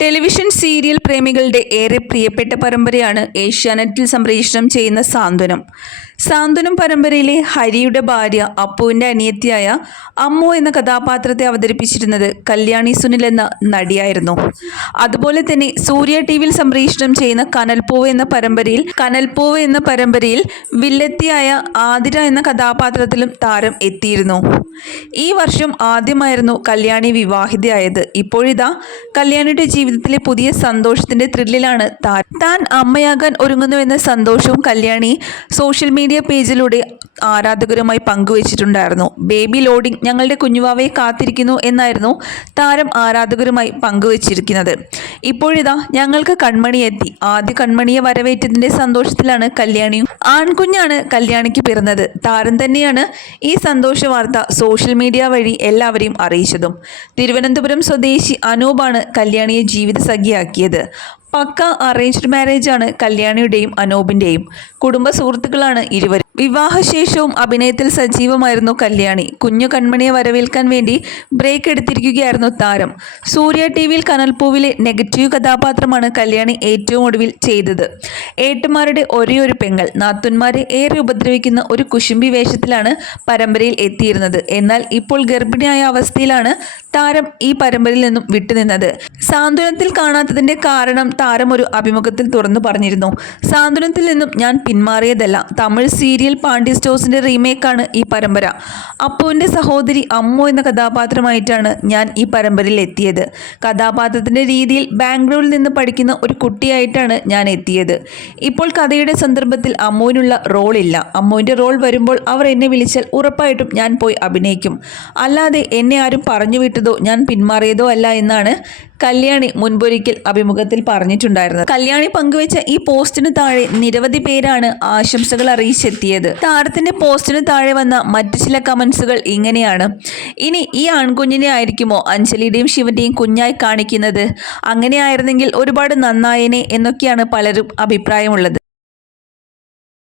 Television serial പ്രേമികളുടെ ഏറെ പ്രിയപ്പെട്ട പരമ്പരയാണ് ഏഷ്യാനെറ്റിൽ സംപ്രേഷണം ചെയ്യുന്ന സാന്ത്വനം. സാന്ത്വനം പരമ്പരയിലെ ഹരിയുടെ ഭാര്യ അപ്പുവിൻ്റെ അനിയത്തിയായ അമ്മു എന്ന കഥാപാത്രത്തെ അവതരിപ്പിച്ചിരുന്നത് കല്യാണി സുനിൽ എന്ന നടിയായിരുന്നു. അതുപോലെ തന്നെ സൂര്യ ടിവിയിൽ സംപ്രേഷണം ചെയ്യുന്ന കനൽപ്പൂവ് എന്ന പരമ്പരയിൽ വില്ലത്തിയായ ആതിര എന്ന കഥാപാത്രത്തിലും താരം എത്തിയിരുന്നു. ഈ വർഷം ആദ്യമായിരുന്നു കല്യാണി വിവാഹിതയായത്. ഇപ്പോഴിതാ കല്യാണിയുടെ ജീവിതത്തിലെ പുതിയ സന്തോഷത്തിന്റെ ത്രില്ലിലാണ് താൻ അമ്മയാകാൻ ഒരുങ്ങുന്നുവെന്ന സന്തോഷവും കല്യാണി സോഷ്യൽ മീഡിയ പേജിലൂടെ ആരാധകരുമായി പങ്കുവച്ചിട്ടുണ്ടായിരുന്നു. ബേബി ലോഡിംഗ്, ഞങ്ങളുടെ കുഞ്ഞുവാവയെ കാത്തിരിക്കുന്നു എന്നായിരുന്നു താരം ആരാധകരുമായി പങ്കുവച്ചിരിക്കുന്നത്. ഇപ്പോഴിതാ ഞങ്ങൾക്ക് കൺമണി എത്തി. ആദ്യ കൺമണിയെ വരവേറ്റതിന്റെ സന്തോഷത്തിലാണ് കല്യാണിയും. ആൺകുഞ്ഞാണ് കല്യാണിക്ക് പിറന്നത്. താരം തന്നെയാണ് ഈ സന്തോഷ വാർത്ത സോഷ്യൽ മീഡിയ വഴി എല്ലാവരെയും അറിയിച്ചതും. തിരുവനന്തപുരം സ്വദേശി അനൂപാണ് കല്യാണിയെ ജീവിത സഖിയാക്കിയത്. പക്ക അറേഞ്ച്ഡ് മാരേജാണ് കല്യാണിയുടെയും അനൂപിൻ്റെയും. കുടുംബ സുഹൃത്തുക്കളാണ് ഇരുവരും. വിവാഹശേഷവും അഭിനയത്തിൽ സജീവമായിരുന്നു കല്യാണി. കുഞ്ഞു കൺമണിയെ വരവേൽക്കാൻ വേണ്ടി ബ്രേക്ക് എടുത്തിരിക്കുകയായിരുന്നു താരം. സൂര്യ ടിവിയിൽ കനൽപ്പൂവിലെ നെഗറ്റീവ് കഥാപാത്രമാണ് കല്യാണി ഏറ്റവും ഒടുവിൽ ചെയ്തത്. ഏട്ടുമാരുടെ ഒരേയൊരു പെങ്ങൾ, നാത്തുന്മാരെ ഏറെ ഉപദ്രവിക്കുന്ന ഒരു കുശുംബി വേഷത്തിലാണ് പരമ്പരയിൽ എത്തിയിരുന്നത്. എന്നാൽ ഇപ്പോൾ ഗർഭിണിയായ അവസ്ഥയിലാണ് താരം ഈ പരമ്പരയിൽ നിന്നും വിട്ടുനിന്നത്. സാന്ത്വനത്തിൽ കാണാത്തതിന്റെ കാരണം താരം ഒരു അഭിമുഖത്തിൽ തുറന്നു പറഞ്ഞിരുന്നു. സാന്ത്വനത്തിൽ നിന്നും ഞാൻ പിന്മാറിയതല്ല. തമിഴ് സീരിയൽ പാണ്ഡ്യ സ്റ്റോഴ്സിന്റെ റീമേക്കാണ് ഈ പരമ്പര. അപ്പുവിന്റെ സഹോദരി അമ്മു എന്ന കഥാപാത്രമായിട്ടാണ് ഞാൻ ഈ പരമ്പരയിൽ എത്തിയത്. കഥാപാത്രത്തിന്റെ രീതിയിൽ ബാംഗ്ലൂരിൽ നിന്ന് പഠിക്കുന്ന ഒരു കുട്ടിയായിട്ടാണ് ഞാൻ എത്തിയത്. ഇപ്പോൾ കഥയുടെ സന്ദർഭത്തിൽ അമ്മുവിനുള്ള റോൾ ഇല്ല. അമ്മുവിന്റെ റോൾ വരുമ്പോൾ അവർ എന്നെ വിളിച്ചാൽ ഉറപ്പായിട്ടും ഞാൻ പോയി അഭിനയിക്കും. അല്ലാതെ എന്നെ ആരും പറഞ്ഞു വിട്ടതോ ഞാൻ പിന്മാറിയതോ അല്ല എന്നാണ് കല്യാണി മുൻപൊരിക്കൽ അഭിമുഖത്തിൽ പറഞ്ഞിട്ടുണ്ടായിരുന്നത്. കല്യാണി പങ്കുവെച്ച ഈ പോസ്റ്റിന് താഴെ നിരവധി പേരാണ് ആശംസകൾ അറിയിച്ചെത്തിയത്. താരത്തിന്റെ പോസ്റ്റിന് താഴെ വന്ന മറ്റു ചില കമന്റ്സുകൾ ഇങ്ങനെയാണ്: ഇനി ഈ ആൺകുഞ്ഞിനെ ആയിരിക്കുമോ അഞ്ജലിയുടെയും ശിവന്റെയും കുഞ്ഞായി കാണിക്കുന്നത്? അങ്ങനെയായിരുന്നെങ്കിൽ ഒരുപാട് നന്നായേനെ എന്നൊക്കെയാണ് പലരും അഭിപ്രായമുള്ളത്.